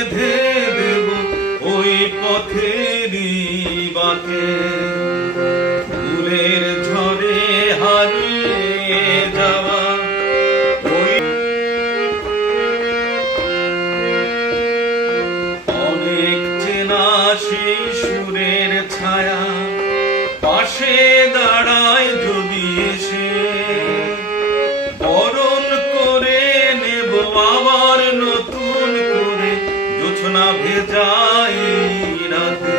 বেঁধে দেব ওই পথেরই বাঁকে, ফুলের ঝড়ে হারিয়ে যাওয়া ওই অনেক চেনা সেই সুরের ছায়া পাশে দাঁড়ায় যদি এসে, বরণ করে নেব আবার নতুন করে জোছনা ভেজাই রাতে।